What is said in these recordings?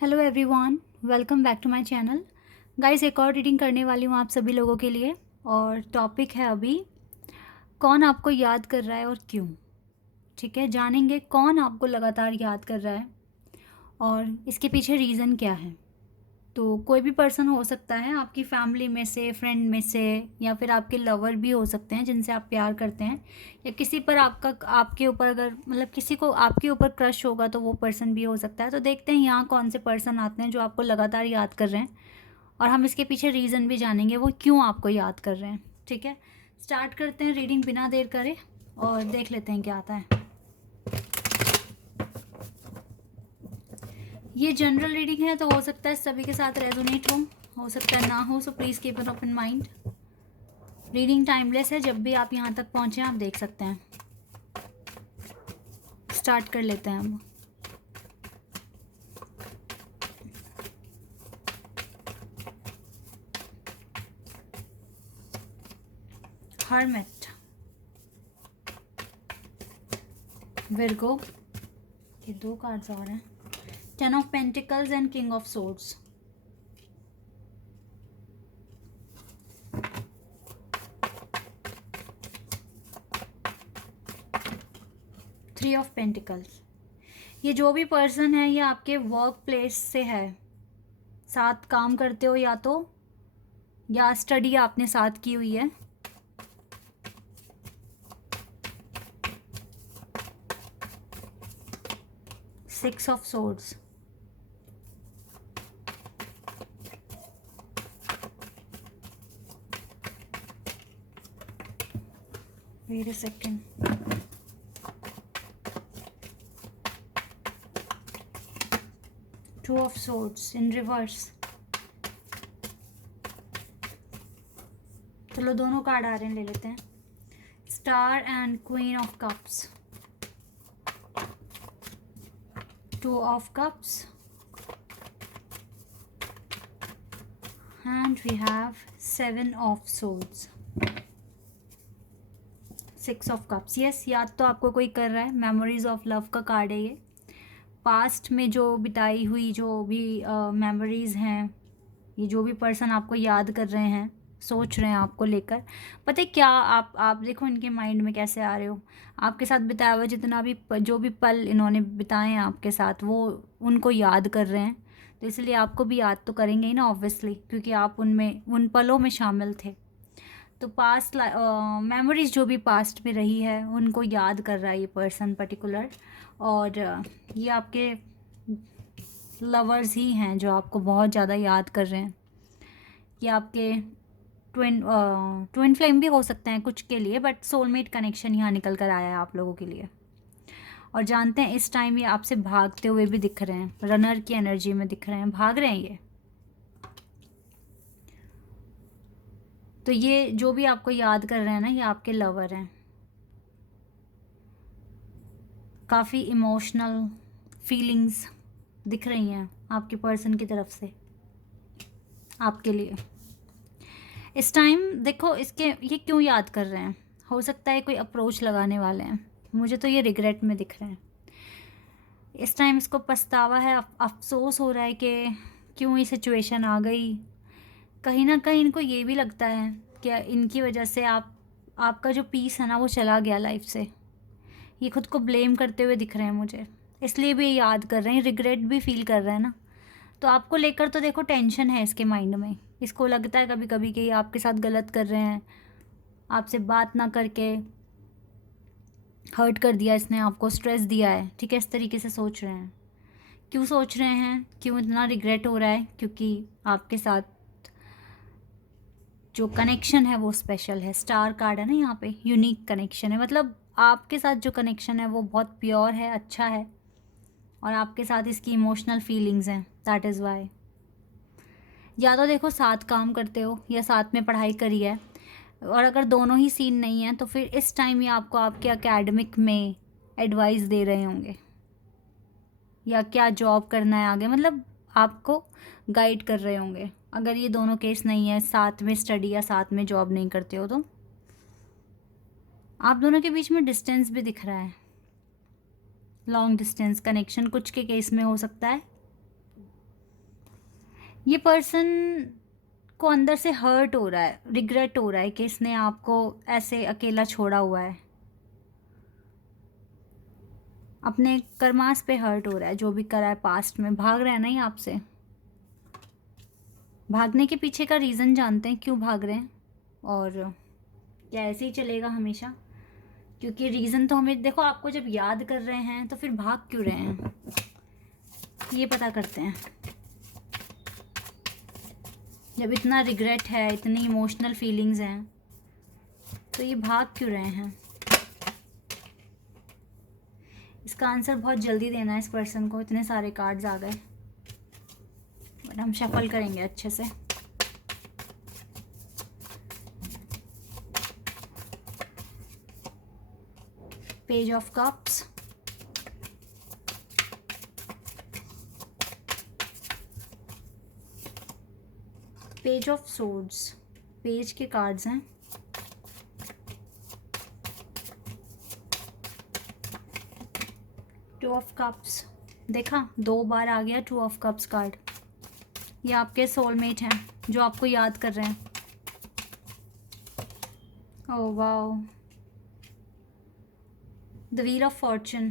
Hello everyone, welcome back to my channel. Guys, एक और reading करने वाली हूँ आप सभी लोगों के लिए। और टॉपिक है अभी, कौन आपको याद कर रहा है और क्यों। ठीक है, जानेंगे कौन आपको लगातार याद कर रहा है और इसके पीछे रीज़न क्या है। तो कोई भी पर्सन हो सकता है, आपकी फैमिली में से, फ्रेंड में से, या फिर आपके लवर भी हो सकते हैं जिनसे आप प्यार करते हैं, या किसी पर आपके ऊपर अगर मतलब किसी को आपके ऊपर क्रश होगा तो वो पर्सन भी हो सकता है। तो देखते हैं यहाँ कौन से पर्सन आते हैं जो आपको लगातार याद कर रहे हैं, और हम इसके पीछे रीज़न भी जानेंगे वो क्यों आपको याद कर रहे हैं। ठीक है, स्टार्ट करते हैं रीडिंग बिना देर करे और देख लेते हैं क्या आता है। ये जनरल रीडिंग है तो हो सकता है सभी के साथ रेजोनेट हो सकता है ना हो, so please keep it open mind. Reading timeless है, जब भी आप यहाँ तक पहुँचे आप देख सकते हैं। स्टार्ट कर लेते हैं हम। हर्मिट, विर्गो, ये दो कार्ड्स और हैं, 10 of pentacles and king of swords. 3 of pentacles. ये जो भी पर्सन है ये आपके वर्क प्लेस से है, साथ काम करते हो या स्टडी आपने साथ की हुई है। Six of swords, wait a second, two of swords in reverse. चलो दोनों कार्ड आ रहे हैं, ले लेते हैं। Star and queen of cups, two of cups, and we have 7 of swords, 6 of cups. Yes, याद तो आपको कोई कर रहा है। मेमोरीज ऑफ लव का कार्ड है ये। पास्ट में जो बिताई हुई जो भी मेमोरीज़ हैं, ये जो भी पर्सन आपको याद कर रहे हैं, सोच रहे हैं आपको लेकर। पता है क्या, आप देखो इनके माइंड में कैसे आ रहे हो। आपके साथ बिताया हुआ जितना भी जो भी पल इन्होंने बिताए हैं आपके साथ, वो उनको याद कर रहे हैं। तो इसलिए आपको भी याद तो करेंगे ही ना, ऑब्वियसली, क्योंकि आप उन पलों में शामिल थे। तो पास्ट मेमोरीज जो भी पास्ट में रही है उनको याद कर रहा है ये पर्सन पर्टिकुलर। और ये आपके लवर्स ही हैं जो आपको बहुत ज़्यादा याद कर रहे हैं। ये आपके ट्विन फ्लेम भी हो सकते हैं कुछ के लिए, बट सोलमेट कनेक्शन यहाँ निकल कर आया है आप लोगों के लिए। और जानते हैं इस टाइम ये आपसे भागते हुए भी दिख रहे हैं, रनर की एनर्जी में दिख रहे हैं, भाग रहे हैं ये। तो ये जो भी आपको याद कर रहे हैं ना, ये आपके लवर हैं। काफ़ी इमोशनल फीलिंग्स दिख रही हैं आपके पर्सन की तरफ से आपके लिए। इस टाइम देखो इसके ये क्यों याद कर रहे हैं। हो सकता है कोई अप्रोच लगाने वाले हैं, मुझे तो ये रिग्रेट में दिख रहे हैं। इस टाइम इसको पछतावा है, अफसोस हो रहा है कि क्यों ये सिचुएशन आ गई। कहीं ना कहीं इनको ये भी लगता है कि इनकी वजह से आपका जो पीस है ना वो चला गया लाइफ से। ये खुद को ब्लेम करते हुए दिख रहे हैं मुझे, इसलिए भी ये याद कर रहे हैं, रिग्रेट भी फील कर रहे हैं ना। तो आपको लेकर तो देखो टेंशन है इसके माइंड में। इसको लगता है कभी कभी कि ये आपके साथ गलत कर रहे हैं, आपसे बात ना करके हर्ट कर दिया इसने, आपको स्ट्रेस दिया है। ठीक है, इस तरीके से सोच रहे हैं। क्यों सोच रहे हैं, क्यों इतना रिग्रेट हो रहा है? क्योंकि आपके साथ जो कनेक्शन है वो स्पेशल है। स्टार कार्ड है ना यहाँ पे, यूनिक कनेक्शन है। मतलब आपके साथ जो कनेक्शन है वो बहुत प्योर है, अच्छा है, और आपके साथ इसकी इमोशनल फीलिंग्स हैं, दैट इज़ वाई। या तो देखो साथ काम करते हो या साथ में पढ़ाई करी है, और अगर दोनों ही सीन नहीं है तो फिर इस टाइम ये आपको आपके एकेडमिक में एडवाइस दे रहे होंगे, या क्या जॉब करना है आगे, मतलब आपको गाइड कर रहे होंगे। अगर ये दोनों केस नहीं है, साथ में स्टडी या साथ में जॉब नहीं करते हो, तो आप दोनों के बीच में डिस्टेंस भी दिख रहा है। लॉन्ग डिस्टेंस कनेक्शन कुछ के केस में हो सकता है, ये पर्सन को अंदर से हर्ट हो रहा है, रिग्रेट हो रहा है कि इसने आपको ऐसे अकेला छोड़ा हुआ है। अपने कर्मास पे हर्ट हो रहा है, जो भी करा है पास्ट में। भाग रहा है ना ये आपसे। भागने के पीछे का रीज़न जानते हैं क्यों भाग रहे हैं? और क्या ऐसे ही चलेगा हमेशा? क्योंकि रीज़न तो हमें, देखो, आपको जब याद कर रहे हैं तो फिर भाग क्यों रहे हैं, ये पता करते हैं। जब इतना रिग्रेट है, इतनी इमोशनल फीलिंग्स हैं, तो ये भाग क्यों रहे हैं? इसका आंसर बहुत जल्दी देना है इस पर्सन को। इतने सारे कार्ड्स आ गए, बट हम शफल करेंगे अच्छे से। Page of cups, page of swords, page के कार्ड्स हैं। टू ऑफ कप्स, देखा 2 बार आ गया टू ऑफ कप्स कार्ड। ये आपके सोलमेट हैं जो आपको याद कर रहे हैं। Oh wow, the wheel of fortune,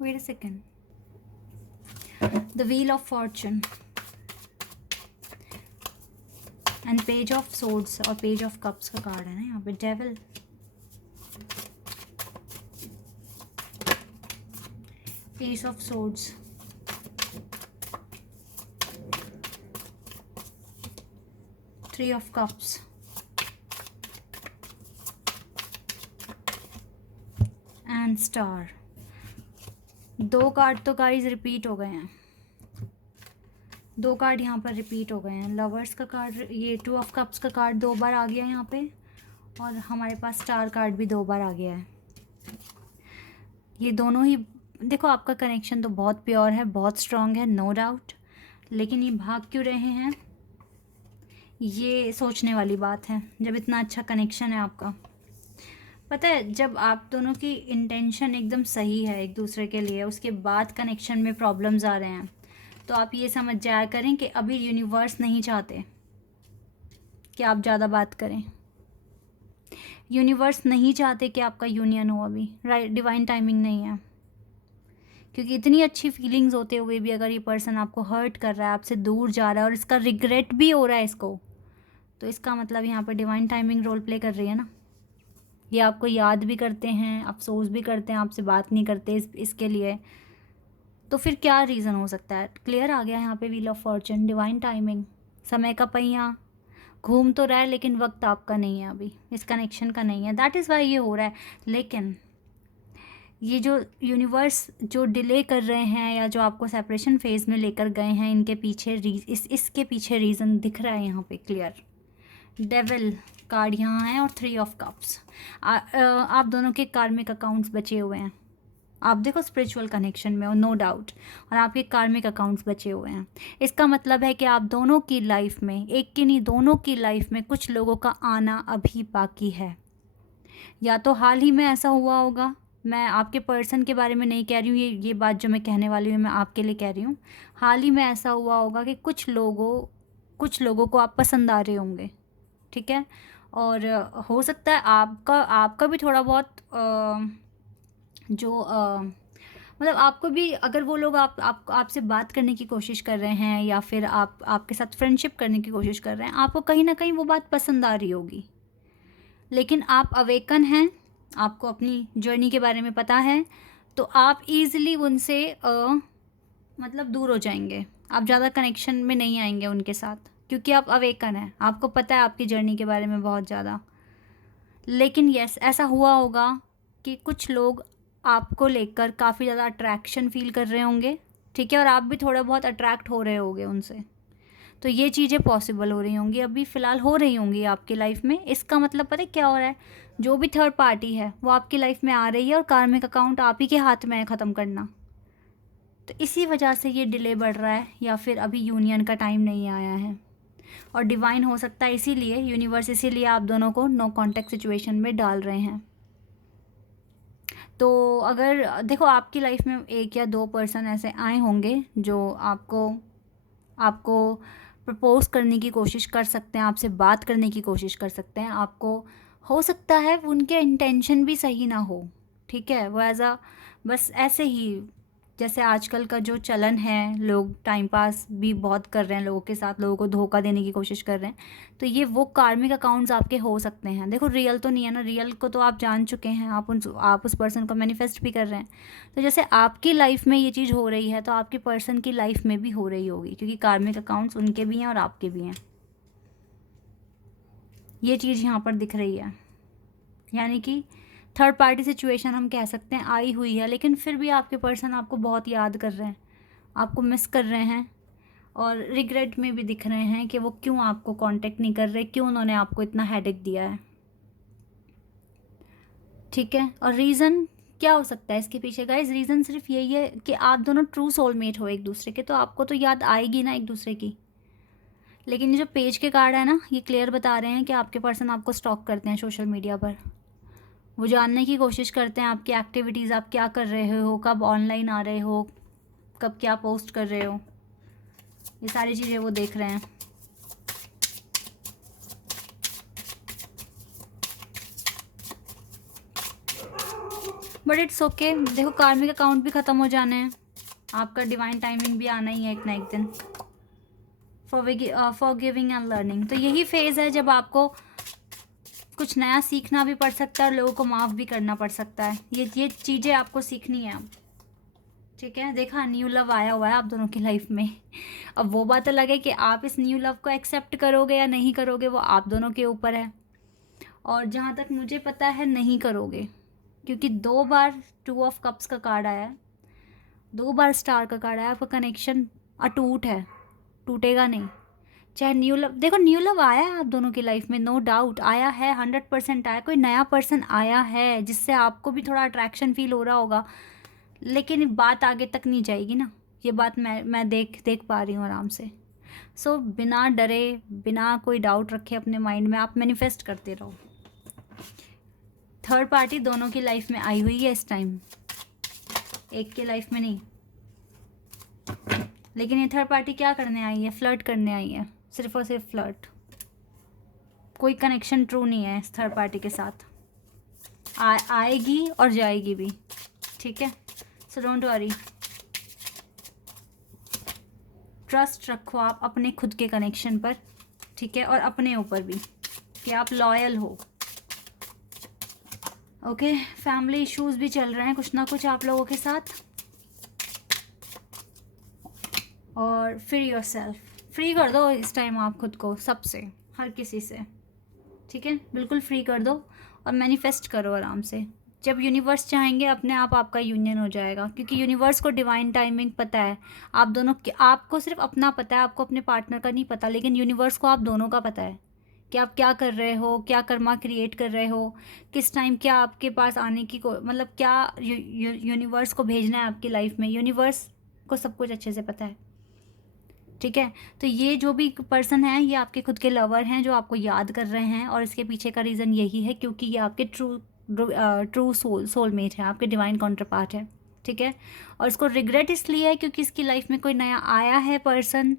wait a second, the wheel of fortune and page of swords और पेज ऑफ कप्स का कार्ड है ना यहाँ पे। Devil, ace of swords, three of cups and star. 2 card तो guys repeat हो गए हैं, 2 कार्ड यहाँ पर रिपीट हो गए हैं। लवर्स का कार्ड, ये 2 ऑफ कप्स का कार्ड 2 बार आ गया यहाँ पे, और हमारे पास स्टार कार्ड भी 2 बार आ गया है। ये दोनों ही, देखो, आपका कनेक्शन तो बहुत प्योर है, बहुत स्ट्रांग है, नो डाउट। लेकिन ये भाग क्यों रहे हैं, ये सोचने वाली बात है। जब इतना अच्छा कनेक्शन है आपका, पता है, जब आप दोनों की इंटेंशन एकदम सही है एक दूसरे के लिए, उसके बाद कनेक्शन में प्रॉब्लम्स आ रहे हैं, तो आप ये समझ जाया करें कि अभी यूनिवर्स नहीं चाहते कि आप ज़्यादा बात करें। यूनिवर्स नहीं चाहते कि आपका यूनियन हो अभी, राइट? डिवाइन टाइमिंग नहीं है। क्योंकि इतनी अच्छी फीलिंग्स होते हुए भी अगर ये पर्सन आपको हर्ट कर रहा है, आपसे दूर जा रहा है, और इसका रिग्रेट भी हो रहा है इसको, तो इसका मतलब यहाँ पर डिवाइन टाइमिंग रोल प्ले कर रही है ना। ये आपको याद भी करते हैं, अफसोस भी करते हैं, आपसे बात नहीं करते इसके लिए। तो फिर क्या रीज़न हो सकता है? क्लियर आ गया यहाँ पे, wheel of Fortune, divine timing. समय का पहिया घूम तो रहा है, लेकिन वक्त आपका नहीं है अभी, इस कनेक्शन का नहीं है। दैट इज़ वाई ये हो रहा है। लेकिन ये जो यूनिवर्स जो डिले कर रहे हैं, या जो आपको सेपरेशन फेज में लेकर गए हैं, इनके पीछे इसके पीछे रीज़न दिख रहा है यहाँ पे क्लियर। डेविल कार्ड यहाँ है और 3 ऑफ कप्स। आप दोनों के कार्मिक अकाउंट्स बचे हुए हैं। आप देखो स्पिरिचुअल कनेक्शन में हो, नो डाउट, और आपके कार्मिक अकाउंट्स बचे हुए हैं। इसका मतलब है कि आप दोनों की लाइफ में, एक की नहीं दोनों की लाइफ में, कुछ लोगों का आना अभी बाकी है। या तो हाल ही में ऐसा हुआ होगा, मैं आपके पर्सन के बारे में नहीं कह रही हूँ, ये बात जो मैं कहने वाली हूँ मैं आपके लिए कह रही हूँ। हाल ही में ऐसा हुआ होगा कि कुछ लोगों को आप पसंद आ रहे होंगे, ठीक है? और हो सकता है आपका भी थोड़ा बहुत मतलब आपको भी, अगर वो लोग आपसे बात करने की कोशिश कर रहे हैं, या फिर आपके साथ फ्रेंडशिप करने की कोशिश कर रहे हैं, आपको कहीं ना कहीं वो बात पसंद आ रही होगी। लेकिन आप अवेकन हैं, आपको अपनी जर्नी के बारे में पता है, तो आप ईज़िली उनसे मतलब दूर हो जाएंगे। आप ज़्यादा कनेक्शन में नहीं आएंगे उनके साथ, क्योंकि आप अवेकन हैं, आपको पता है आपकी जर्नी के बारे में बहुत ज़्यादा। लेकिन यस, ऐसा हुआ होगा कि कुछ लोग आपको लेकर काफ़ी ज़्यादा अट्रैक्शन फील कर रहे होंगे, ठीक है? और आप भी थोड़ा बहुत अट्रैक्ट हो रहे होंगे उनसे। तो ये चीज़ें पॉसिबल हो रही होंगी, अभी फ़िलहाल हो रही होंगी आपकी लाइफ में। इसका मतलब पता है क्या हो रहा है? जो भी थर्ड पार्टी है वो आपकी लाइफ में आ रही है, और कार्मिक अकाउंट आप ही के हाथ में है ख़त्म करना। तो इसी वजह से ये डिले बढ़ रहा है, या फिर अभी यूनियन का टाइम नहीं आया है। और डिवाइन हो सकता है इसीलिए, यूनिवर्स इसीलिए आप दोनों को नो कॉन्टैक्ट सिचुएशन में डाल रहे हैं। तो अगर देखो आपकी लाइफ में 1 या 2 पर्सन ऐसे आए होंगे जो आपको आपको प्रपोज़ करने की कोशिश कर सकते हैं, आपसे बात करने की कोशिश कर सकते हैं। आपको हो सकता है उनके इंटेंशन भी सही ना हो, ठीक है? वो बस ऐसे ही, जैसे आजकल का जो चलन है, लोग टाइम पास भी बहुत कर रहे हैं लोगों के साथ, लोगों को धोखा देने की कोशिश कर रहे हैं। तो ये वो कार्मिक अकाउंट्स आपके हो सकते हैं। देखो रियल तो नहीं है ना, रियल को तो आप जान चुके हैं, आप उस पर्सन को मैनिफेस्ट भी कर रहे हैं। तो जैसे आपकी लाइफ में ये चीज़ हो रही है तो आपके पर्सन की लाइफ में भी हो रही होगी, क्योंकि कार्मिक अकाउंट्स उनके भी हैं और आपके भी हैं। ये चीज़ यहाँ पर दिख रही है, यानी कि थर्ड पार्टी सिचुएशन हम कह सकते हैं आई हुई है, लेकिन फिर भी आपके पर्सन आपको बहुत याद कर रहे हैं, आपको मिस कर रहे हैं, और रिग्रेट में भी दिख रहे हैं कि वो क्यों आपको कांटेक्ट नहीं कर रहे, क्यों उन्होंने आपको इतना हेडेक दिया है, ठीक है? और रीज़न क्या हो सकता है इसके पीछे गाइस? रीज़न सिर्फ यही है कि आप दोनों ट्रू सोलमेट हो एक दूसरे के, तो आपको तो याद आएगी ना एक दूसरे की। लेकिन ये जो पेज के कार्ड है ना, ये क्लियर बता रहे हैं कि आपके पर्सन आपको स्टॉक करते हैं सोशल मीडिया पर। वो जानने की कोशिश करते हैं आपकी एक्टिविटीज़, आप क्या कर रहे हो, कब ऑनलाइन आ रहे हो, कब क्या पोस्ट कर रहे हो, ये सारी चीज़ें वो देख रहे हैं। बट इट्स ओके, देखो कार्मिक अकाउंट भी ख़त्म हो जाने हैं, आपका डिवाइन टाइमिंग भी आना ही है एक ना एक दिन, फॉर गिविंग एंड लर्निंग। तो यही फेज़ है जब आपको कुछ नया सीखना भी पड़ सकता है और लोगों को माफ़ भी करना पड़ सकता है। ये चीज़ें आपको सीखनी है अब, ठीक है? देखा, न्यू लव आया हुआ है आप दोनों की लाइफ में। अब वो बात अलग है कि आप इस न्यू लव को एक्सेप्ट करोगे या नहीं करोगे, वो आप दोनों के ऊपर है। और जहाँ तक मुझे पता है नहीं करोगे, क्योंकि 2 बार 2 ऑफ कप्स का कार्ड आया है, 2 बार स्टार का कार्ड आया। आपका कनेक्शन अटूट है, टूटेगा नहीं। चाहे न्यू लव, देखो न्यू लव आया है आप दोनों की लाइफ में, नो डाउट आया है, 100% आया। कोई नया पर्सन आया है जिससे आपको भी थोड़ा अट्रैक्शन फील हो रहा होगा, लेकिन बात आगे तक नहीं जाएगी ना। ये बात मैं देख पा रही हूँ आराम से। सो बिना डरे, बिना कोई डाउट रखे अपने माइंड में आप मैनिफेस्ट करते रहो। थर्ड पार्टी दोनों की लाइफ में आई हुई है इस टाइम, एक की लाइफ में नहीं। लेकिन ये थर्ड पार्टी क्या करने आई है? फ्लर्ट करने आई है, सिर्फ और सिर्फ फ्लर्ट। कोई कनेक्शन ट्रू नहीं है इस थर्ड पार्टी के साथ। आएगी और जाएगी भी, ठीक है? सो डोंट वरी, ट्रस्ट रखो आप अपने खुद के कनेक्शन पर, ठीक है? और अपने ऊपर भी कि आप लॉयल हो। ओके, फैमिली इश्यूज भी चल रहे हैं कुछ ना कुछ आप लोगों के साथ। और फ्री योरसेल्फ, फ्री कर दो इस टाइम आप खुद को, सबसे, हर किसी से, ठीक है? बिल्कुल फ्री कर दो और मैनिफेस्ट करो आराम से। जब यूनिवर्स चाहेंगे अपने आप आपका यूनियन हो जाएगा, क्योंकि यूनिवर्स को डिवाइन टाइमिंग पता है। आप दोनों, आपको सिर्फ अपना पता है, आपको अपने पार्टनर का नहीं पता, लेकिन यूनिवर्स को आप दोनों का पता है कि आप क्या कर रहे हो, क्या कर्मा क्रिएट कर रहे हो, किस टाइम क्या आपके पास आने की मतलब क्या यूनिवर्स को भेजना है आपकी लाइफ में। यूनिवर्स को सब कुछ अच्छे से पता है, ठीक है? तो ये जो भी पर्सन है, ये आपके खुद के लवर हैं जो आपको याद कर रहे हैं, और इसके पीछे का रीज़न यही है क्योंकि ये आपके ट्रू सोलमेट है, आपके डिवाइन काउंटर पार्ट है, ठीक है? और इसको रिग्रेट इसलिए है क्योंकि इसकी लाइफ में कोई नया आया है पर्सन,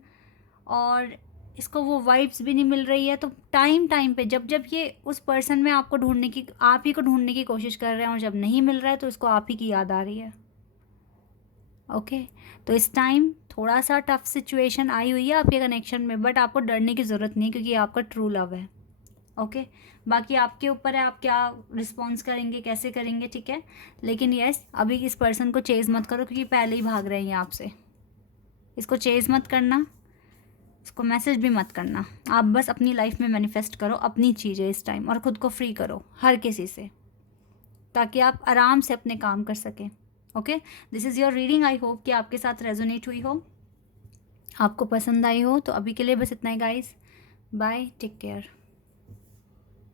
और इसको वो वाइब्स भी नहीं मिल रही है। तो टाइम पे जब ये उस पर्सन में आपको आप ही को ढूंढने की कोशिश कर रहे हैं, और जब नहीं मिल रहा है तो इसको आप ही की याद आ रही है। ओके, तो इस टाइम थोड़ा सा टफ सिचुएशन आई हुई है आपके कनेक्शन में, बट आपको डरने की ज़रूरत नहीं है क्योंकि ये आपका ट्रू लव है। ओके, बाकी आपके ऊपर है आप क्या रिस्पॉन्स करेंगे, कैसे करेंगे, ठीक है? लेकिन यस, अभी इस पर्सन को चेज़ मत करो क्योंकि पहले ही भाग रहे हैं ये आपसे। इसको चेज़ मत करना, इसको मैसेज भी मत करना। आप बस अपनी लाइफ में मैनिफेस्ट करो अपनी चीज़ें इस टाइम, और ख़ुद को फ्री करो हर किसी से, ताकि आप आराम से अपने काम कर सकें। Okay, this is your reading. I hope कि आपके साथ रेजोनेट हुई हो, आपको पसंद आई हो। तो अभी के लिए बस इतना ही गाइस, बाय, टेक केयर।